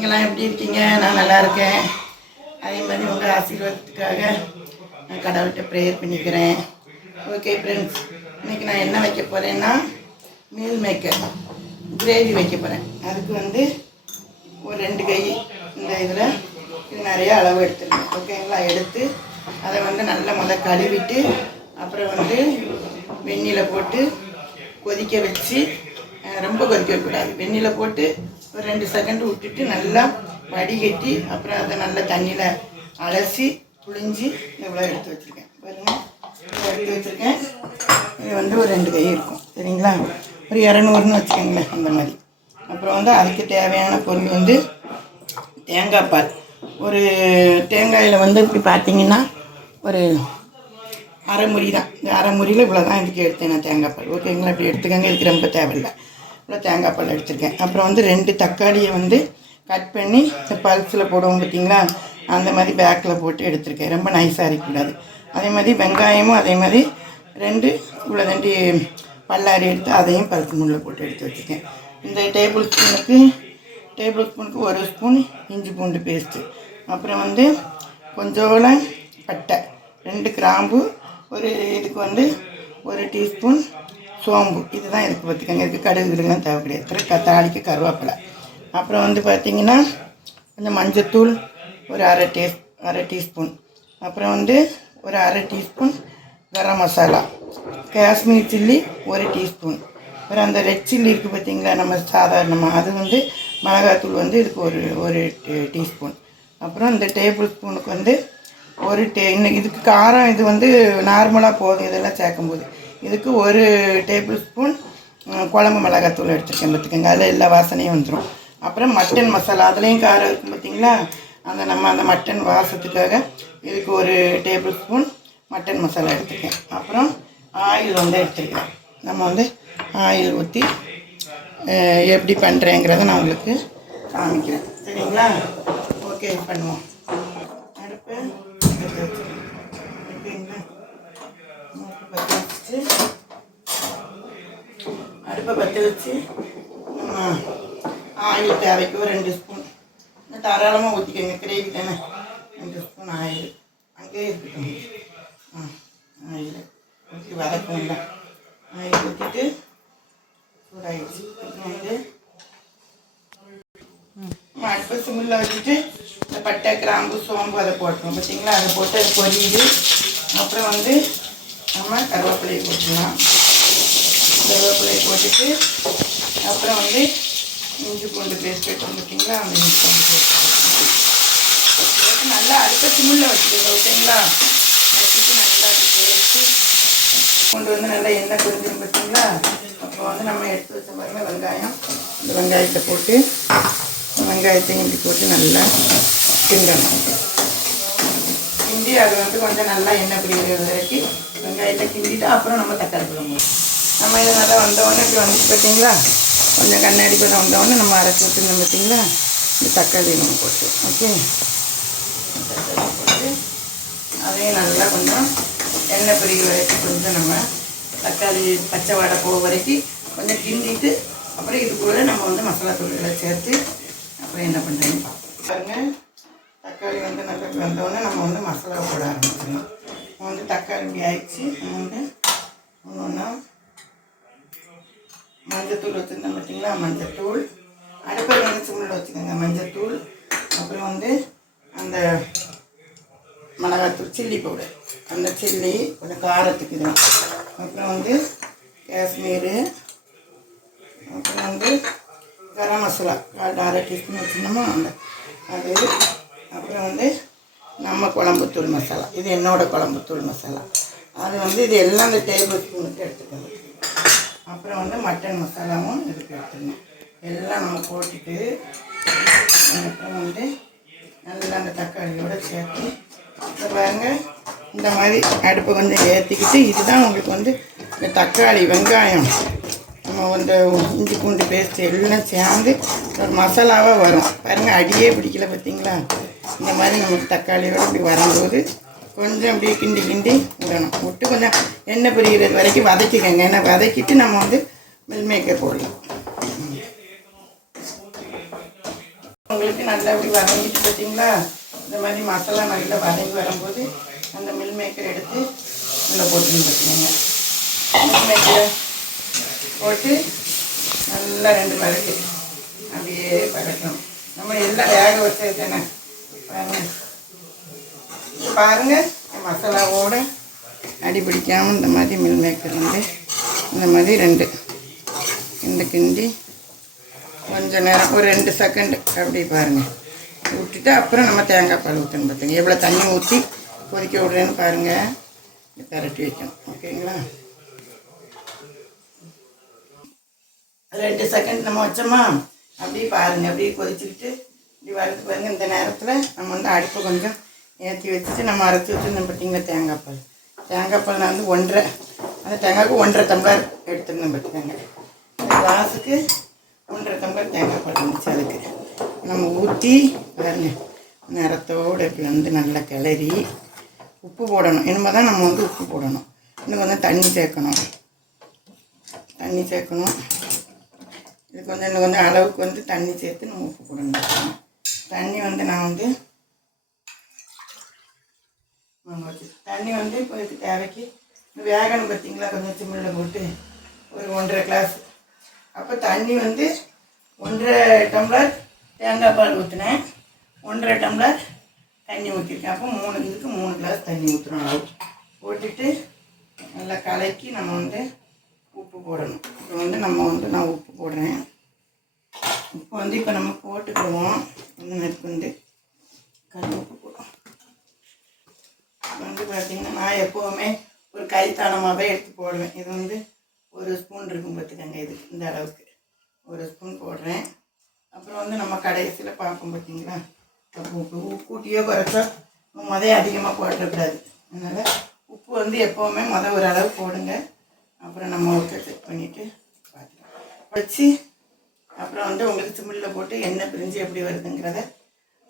நீங்களாம் எப்படி இருக்கீங்க? நான் நல்லா இருக்கேன். அதே மாதிரி உங்கள் ஆசீர்வாதத்துக்காக நான் கடவுள்கிட்ட ப்ரேயர் பண்ணிக்கிறேன். ஓகே ஃப்ரெண்ட்ஸ், இன்றைக்கி நான் என்ன வைக்க போகிறேன்னா மீல் மேக்கர் கிரேவி வைக்க போகிறேன். அதுக்கு வந்து ஒரு 2 கை இந்த இதில் இது நிறையா அளவு எடுத்துருக்கேன். ஓகேங்களா? எடுத்து அதை வந்து நல்லா கழுவிட்டு அப்புறம் வந்து வெந்நீரில் போட்டு கொதிக்க வச்சு, ரொம்ப கொதிக்க வைக்கக்கூடாது. வெந்நீரில் போட்டு ஒரு 2 செகண்ட் விட்டுட்டு நல்லா வடிகட்டி அப்புறம் அதை நல்லா தண்ணியில் அலசி புழிஞ்சு இவ்வளோ எடுத்து வச்சுருக்கேன். பாருங்கள், எடுத்து வச்சுருக்கேன். இது வந்து ஒரு 2 கை இருக்கும். சரிங்களா? ஒரு 200ன்னு வச்சுக்கோங்களேன், அந்த மாதிரி. அப்புறம் வந்து அதுக்கு தேவையான பொருள் வந்து தேங்காய் பால். ஒரு தேங்காயில் வந்து இப்படி பார்த்தீங்கன்னா ஒரு அரை முறி தான். இந்த அரை முறியில் இவ்வளோ தான் இதுக்கு எடுத்தேன் நான் தேங்காய் பால். ஓகேங்களா? இப்படி எடுத்துக்கோங்க. இதுக்கு ரொம்ப தேவையில்லை. இவ்வளோ தேங்காய் பால் எடுத்துருக்கேன். அப்புறம் வந்து 2 தக்காளியை வந்து கட் பண்ணி இந்த பல்ஸில் போடுவோம் பார்த்தீங்களா, அந்த மாதிரி பேக்கில் போட்டு எடுத்துருக்கேன். ரொம்ப நைஸாக இருக்கக்கூடாது. அதே மாதிரி வெங்காயமும் அதே மாதிரி 2 பல்லாரி எடுத்து அதையும் பல்ஸ் முள்ளில் போட்டு எடுத்து வச்சுருக்கேன். இந்த டேபிள் ஸ்பூனுக்கு 1 ஸ்பூன் இஞ்சி பூண்டு பேஸ்ட்டு. அப்புறம் வந்து கொஞ்சோள பட்டை, 2 கிராம்பு, இதுக்கு வந்து 1 டீஸ்பூன் சோம்பு. இதுதான் இதுக்கு பார்த்துக்கோங்க. இதுக்கு கடுகுலாம் தேவை கிடையாது. அப்புறம் தாளிக்கு கருவேப்பிலை. அப்புறம் வந்து பார்த்திங்கன்னா கொஞ்சம் மஞ்சத்தூள் ஒரு அரை டீஸ்பூன். அப்புறம் வந்து ஒரு அரை teaspoon garam masala, Kashmir chilli 1 teaspoon. அப்புறம் அந்த ரெட் சில்லி இருக்குது பார்த்திங்களா, நம்ம சாதாரணமாக, அது வந்து மிளகாத்தூள் வந்து இதுக்கு ஒரு டீஸ்பூன். அப்புறம் இந்த டேபிள் ஸ்பூனுக்கு வந்து இதுக்கு காரம் இது வந்து நார்மலாக போதும். இதெல்லாம் சேர்க்கும்போது இதுக்கு 1 டேபிள் ஸ்பூன் குழம்பு மிளகாத்தூள் எடுத்துருக்கேன் பார்த்துக்கோங்க. அதில் எல்லா வாசனையும் வந்துடும். அப்புறம் மட்டன் மசாலா, அதுலேயும் காரம் இருக்கும் பார்த்திங்களா, அந்த மட்டன் வாசத்துக்காக இதுக்கு 1 டேபிள் ஸ்பூன் மட்டன் மசாலா எடுத்துருக்கேன். அப்புறம் ஆயில் வந்து எடுத்துருக்கேன். நம்ம வந்து ஆயில் ஊற்றி எப்படி பண்ணுறேங்கிறத நான் உங்களுக்கு காமிக்கிறேன். சரிங்களா? ஓகே, பண்ணுவோம். அடுப்பை பற்ற வச்சு ஆயில் தேவைக்கு ஒரு 2 ஸ்பூன் தாராளமாக ஊற்றிக்கோங்க. கிரேவி தானே. 2 ஸ்பூன் ஆயில் அங்கேயே இருக்கட்டும். ஆயில் ஊற்றி வதக்குங்க. ஆயில் ஊற்றிட்டு சூடாகிடுச்சு. அப்புறம் வந்து அடுப்பை சிம்மில் வச்சுட்டு இந்த பட்டை கிராம்பு சோம்பு அதை போட்டுருவோம் பார்த்தீங்களா. அதை போட்டு அது பொரியுது. அப்புறம் வந்து நம்ம கருவேப்பிலையை போட்டுடலாம். கருவேப்பிலையை போட்டுட்டு அப்புறம் வந்து இஞ்சி பூண்டு பேஸ்ட் எடுத்து பார்த்தீங்களா, அந்த இஞ்சி பூண்டு பேஸ்ட் நல்லா அடுப்பை சிம்மில் வச்சுக்கோங்க. ஓகேங்களா? வச்சுட்டு நல்லா வச்சு கொண்டு வந்து நல்லா எண்ணெய் கொதிஞ்சிடும் பார்த்தீங்களா. அப்போ வந்து நம்ம எடுத்து வச்ச பாருங்கள் வெங்காயம், அந்த வெங்காயத்தை போட்டு வெங்காயத்தையும் இப்படி போட்டு நல்லா கிண்டணும். கிண்டி அது வந்து கொஞ்சம் நல்லா எண்ணெய் பிடிக்கிறது வரைக்கும் வெங்காயத்தை கிண்டிட்டு அப்புறம் நம்ம தக்காளி போடணும். நம்ம இது நல்லா வந்தோடனே இப்படி வந்துட்டு பார்த்தீங்களா, கொஞ்சம் கண்ணாடி பதம் வந்தோடனே நம்ம அரைச்சி வச்சுருந்தோம் பார்த்தீங்களா, இந்த தக்காளி நம்ம போட்டு ஓகே தக்காளி போட்டு அதையும் நல்லா கொஞ்சம் எண்ணெய் பிடிக்கிற வரைக்கும் கொஞ்சம் நம்ம தக்காளி பச்சை வாடை போக வரைக்கும் கொஞ்சம் கிண்டிட்டு அப்புறம் இது கூட நம்ம வந்து மசாலா தூள்களை சேர்த்து அப்புறம் என்ன பண்ணுறேன்னு பார்ப்போம். பாருங்கள், தக்காளி வந்து நல்லா வந்தோடனே நம்ம வந்து மசாலா போட ஆரம்பிச்சிடணும். வந்து தக்காளி இப்படி ஆயிடுச்சு. நம்ம வந்து ஒன்றா மஞ்சத்தூள் வச்சுருந்தோம் பார்த்தீங்களா, மஞ்சத்தூள் அடுப்பை வந்து சிம்மில் வச்சுக்கோங்க. மஞ்சத்தூள், அப்புறம் வந்து அந்த மிளகாத்தூள் சில்லி பவுடர், அந்த சில்லி கொஞ்சம் காரத்துக்கு தான். அப்புறம் வந்து காஷ்மீர், அப்புறம் வந்து கரம் மசாலா அரை டீஸ்பூன் வச்சுருந்தோமோ அது. அப்புறம் வந்து நம்ம குழம்புத்தூள் மசாலா, இது என்னோடய குழம்புத்தூள் மசாலா, அது வந்து இது எல்லாம் அந்த டேபிள் ஸ்பூனுக்கு எடுத்துக்கணும். அப்புறம் வந்து மட்டன் மசாலாவும் இதுக்கு எடுத்துக்கணும். எல்லாம் நம்ம போட்டுட்டு அப்புறம் வந்து நல்லா அந்த தக்காளியோடு சேர்த்து பாருங்க, இந்த மாதிரி அடுப்பை கொஞ்சம் ஏற்றிக்கிட்டு, இதுதான் உங்களுக்கு வந்து இந்த தக்காளி வெங்காயம் நம்ம வந்து இஞ்சி பூண்டு பேஸ்ட்டு எல்லாம் சேர்ந்து ஒரு மசாலாவாக வரும் பாருங்கள். அடியே பிடிக்கல பார்த்தீங்களா. இந்த மாதிரி நமக்கு தக்காளியோடு இப்படி வரும்போது கொஞ்சம் அப்படியே கிண்டி விடணும். விட்டு கொஞ்சம் எண்ணெய் பிரிகிறது வரைக்கும் வதக்கிக்கோங்க. எண்ணெய் வதக்கிட்டு நம்ம வந்து மீல் மேக்கர் போடலாம். உங்களுக்கு நல்லா இப்படி வதங்கிட்டு பார்த்தீங்களா, இந்த மாதிரி மசாலா நல்லா வதங்கி வரும்போது அந்த மில் மேக்கர் எடுத்து உள்ளே போட்டுன்னு பார்த்துக்கோங்க. மில் மேக்கரை போட்டு நல்லா 2 வதக்கு அப்படியே வதக்கணும். நம்ம எல்லாம் வேக வச்சது தானே பாருங்கள். மசாலாவோட அடி பிடிக்காமல் இந்த மாதிரி மில் மேக்கர் வந்து இந்த மாதிரி 2 கிண்டி கொஞ்சம் நேரம் ஒரு 2 செகண்ட் அப்படி பாருங்கள் விட்டுட்டு அப்புறம் நம்ம தேங்காய் பால் ஊற்றணும். பார்த்துங்க எவ்வளோ தண்ணி ஊற்றி கொதிக்க விட்றேன்னு பாருங்கள். பரட்டி வைக்கணும். ஓகேங்களா, 2 செகண்ட் நம்ம வச்சோமா அப்படியே பாருங்கள். அப்படியே கொதிச்சுக்கிட்டு இப்படி வறுத்து பாருங்கள். இந்த நேரத்தில் நம்ம வந்து அடுப்பை கொஞ்சம் ஏற்றி வச்சுட்டு நம்ம அரைச்சி வச்சுருந்தோம் பார்த்தீங்களா தேங்காய் பால் நான் வந்து 1.5 அந்த தேங்காய்க்கு 1.5 டம்ளர் எடுத்துருந்தேன் பார்த்துக்கோங்க. கிளாஸுக்கு 1.5 டம்ளர் தேங்காய் பால் இருந்துச்சு. அதுக்கு நம்ம ஊற்றி பாருங்கள் நிறத்தோடு இப்படி வந்து நல்லா கிளறி உப்பு போடணும். இனிமேல் தான் நம்ம வந்து உப்பு போடணும். இன்னும் கொஞ்சம் தண்ணி சேர்க்கணும். இது கொஞ்சம் இன்னும் கொஞ்சம் அளவுக்கு வந்து தண்ணி சேர்த்து நம்ம உப்பு போடணும். தண்ணி வந்து நான் வந்து இப்போ இதுக்கு தேவைக்கு வேகணும் பார்த்தீங்களா, கொஞ்சம் சிம்மில் போட்டு ஒரு 1.5 கிளாஸ். அப்போ தண்ணி வந்து 1.5 டம்ளர் தேங்காய் பால் ஊற்றினேன், 1.5 டம்ளர் தண்ணி ஊற்றிருக்கேன். அப்போ 3 கிளாஸ் தண்ணி ஊற்றுறோம். அளவு போட்டுட்டு நல்லா கலக்கி நம்ம வந்து உப்பு போடணும். இப்போ வந்து நான் உப்பு போடுறேன். உப்பு வந்து இப்போ நம்ம போட்டுக்கிடுவோம். நெருப்பு வந்து கல் உப்பு போடுவோம். வந்து பார்த்திங்கன்னா நான் எப்போவுமே ஒரு கைத்தானமாகவே எடுத்து போடுவேன். இது வந்து 1 ஸ்பூன் இருக்கும் பார்த்துக்கங்க. இது இந்த அளவுக்கு 1 ஸ்பூன் போடுறேன். அப்புறம் வந்து நம்ம கடைசியில் பார்ப்போம் பார்த்தீங்களா, உப்பு கூட்டியோ குறைச்சோ அதிகமாக போடக்கூடாது. அதனால் உப்பு வந்து எப்போவுமே ஒரு அளவு போடுங்க. அப்புறம் நம்ம உப்பை செக் பண்ணிவிட்டு பார்த்துக்கலாம் வச்சு அப்புறம் வந்து உங்களுக்கு சிம்மில் போட்டு எண்ணெய் பிரிஞ்சு எப்படி வருதுங்கிறத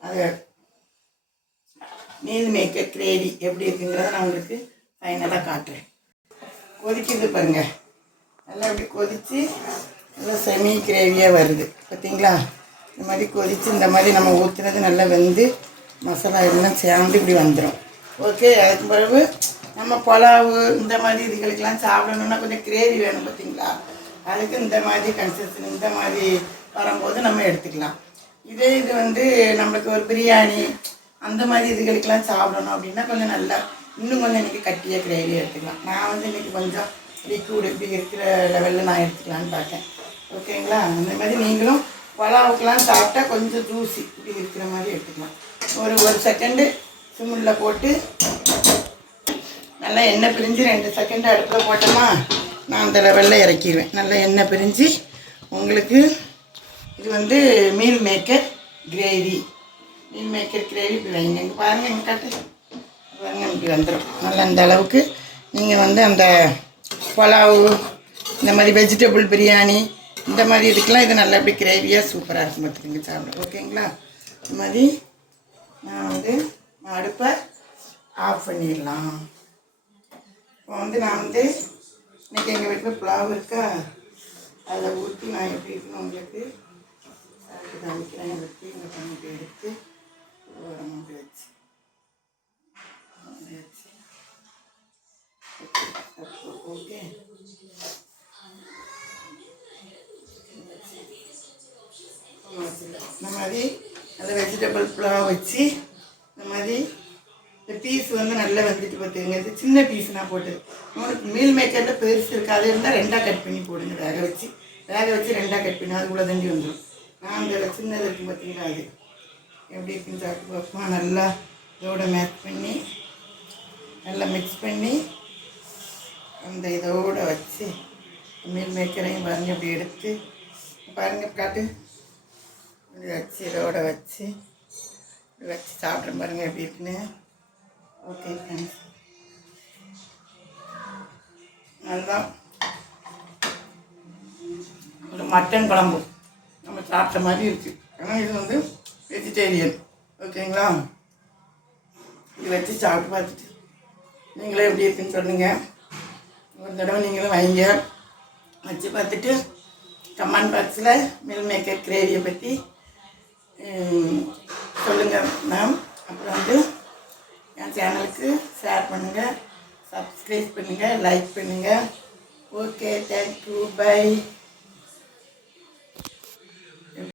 அதை மீல் மேக்கர் கிரேவி எப்படி இருக்குங்கிறத நான் உங்களுக்கு ஃபைனலாக காட்டுறேன். கொதிக்குது பாருங்கள், நல்லா இப்படி கொதித்து நல்லா செமி கிரேவியாக வருது பார்த்தீங்களா. இந்த மாதிரி கொதித்து இந்த மாதிரி நம்ம ஊற்றுனது நல்லா வெந்து மசாலா எல்லாம் சேர்ந்து இப்படி வந்துடும். ஓகே, அதுக்கு பிறகு நம்ம புலாவு இந்த மாதிரி இதுகளுக்கெல்லாம் சாப்பிடணுன்னா கொஞ்சம் கிரேவி வேணும் பார்த்தீங்களா. அதுக்கு இந்த மாதிரி கன்சிஸ்டன்சி இந்த மாதிரி வரும்போது நம்ம எடுத்துக்கலாம். இது வந்து நம்மளுக்கு ஒரு பிரியாணி அந்த மாதிரி இதுகளுக்கெல்லாம் சாப்பிடணும் அப்படின்னா கொஞ்சம் நல்லா இன்னும் கொஞ்சம் இன்றைக்கி கட்டியாக கிரேவி எடுத்துக்கலாம். நான் வந்து இன்றைக்கி கொஞ்சம் லிக்விட் இப்படி இருக்கிற லெவலில் நான் எடுத்துக்கலான்னு பார்த்தேன். ஓகேங்களா, அந்த மாதிரி நீங்களும் புலாவுக்கெலாம் சாப்பிட்டா கொஞ்சம் ஜூஸி இப்படி இருக்கிற மாதிரி எடுத்துக்கலாம். ஒரு செகண்டு சிம்மில் போட்டு நல்லா எண்ணெய் பிரிஞ்சு 2 செகண்டு அடுப்பில் போட்டோமா நான் அந்த லெவலில் இறக்கிடுவேன். நல்லா எண்ணெய் பிரிஞ்சு உங்களுக்கு இது வந்து மீல் மேக்கர் கிரேவி இப்படி வைங்க. இங்கே பாருங்கள், இங்கே காட்டு பாருங்கள், இப்படி வந்துடும். நல்லா அந்த அளவுக்கு நீங்கள் வந்து அந்த புலாவு இந்த மாதிரி வெஜிடபிள் பிரியாணி இந்த மாதிரி இதுக்கெலாம் இது நல்லா இப்படி கிரேவியாக சூப்பராக இருக்கும் பார்த்துக்கிங்க சாப்பிட. ஓகேங்களா, இந்த மாதிரி நான் வந்து அடுப்பை ஆஃப் பண்ணிடலாம். இப்போ வந்து நான் வந்து இன்றைக்கி எங்கள் வீட்டில் புலாவு இருக்கா, அதில் ஊற்றி நான் எப்படி இருக்குன்னு உங்களுக்கு காமிக்கிறேன். ஊற்றி இங்கே பண்ணிட்டு எடுத்து ஓரமாக வச்சு ஓகே. இந்த மாதிரி நல்ல வெஜிடபிள் புலாவ் வச்சு இந்த மாதிரி இந்த பீஸ் வந்து நல்லா வந்துட்டு பார்த்துக்கங்க. இது சின்ன பீஸ் நான் போட்டது. உங்களுக்கு மீல் மேக்கரில் பெருசு இருக்காது இருந்தால் 2ஆக கட் பண்ணி போடுங்க. வேக வச்சு 2ஆக கட் பண்ணி அதுக்குள்ளே தண்டி வந்துடும். நான் இந்த சின்னது இருக்கும் பார்த்தீங்களா, அது எப்படி இருக்குன்னு சாப்பிட்டு பார்ப்போம். நல்லா இதோட மேட்ச் பண்ணி நல்லா மிக்ஸ் பண்ணி அந்த இதோடு வச்சு மீல் மேக்கரையும் பாருங்கள் இப்படி எடுத்து பாருங்கள் காட்டு இப்படி வச்சு இதோடு வச்சு சாப்பிட்ற பாருங்கள் எப்படி இருக்குன்னு. ஓகே ஃப்ரெண்ட்ஸ், அதுதான் ஒரு மட்டன் குழம்பு நம்ம சாப்பிட்ட மாதிரி இருக்குது. ஆனால் இது வந்து வெஜிடேரியன். ஓகேங்களா, இது வச்சு சாப்பிட்டு பார்த்துட்டு நீங்களே எப்படி இருக்குன்னு சொல்லுங்கள். ஒரு தடவை நீங்களும் வைங்க, வச்சு பார்த்துட்டு கமெண்ட் பாக்ஸில் மீல் மேக்கர் கிரேவியை பற்றி சேனலுக்கு ஷேர் பண்ணுங்கள், சப்ஸ்கிரைப் பண்ணுங்கள், லைக் பண்ணுங்கள். Okay, thank you, by.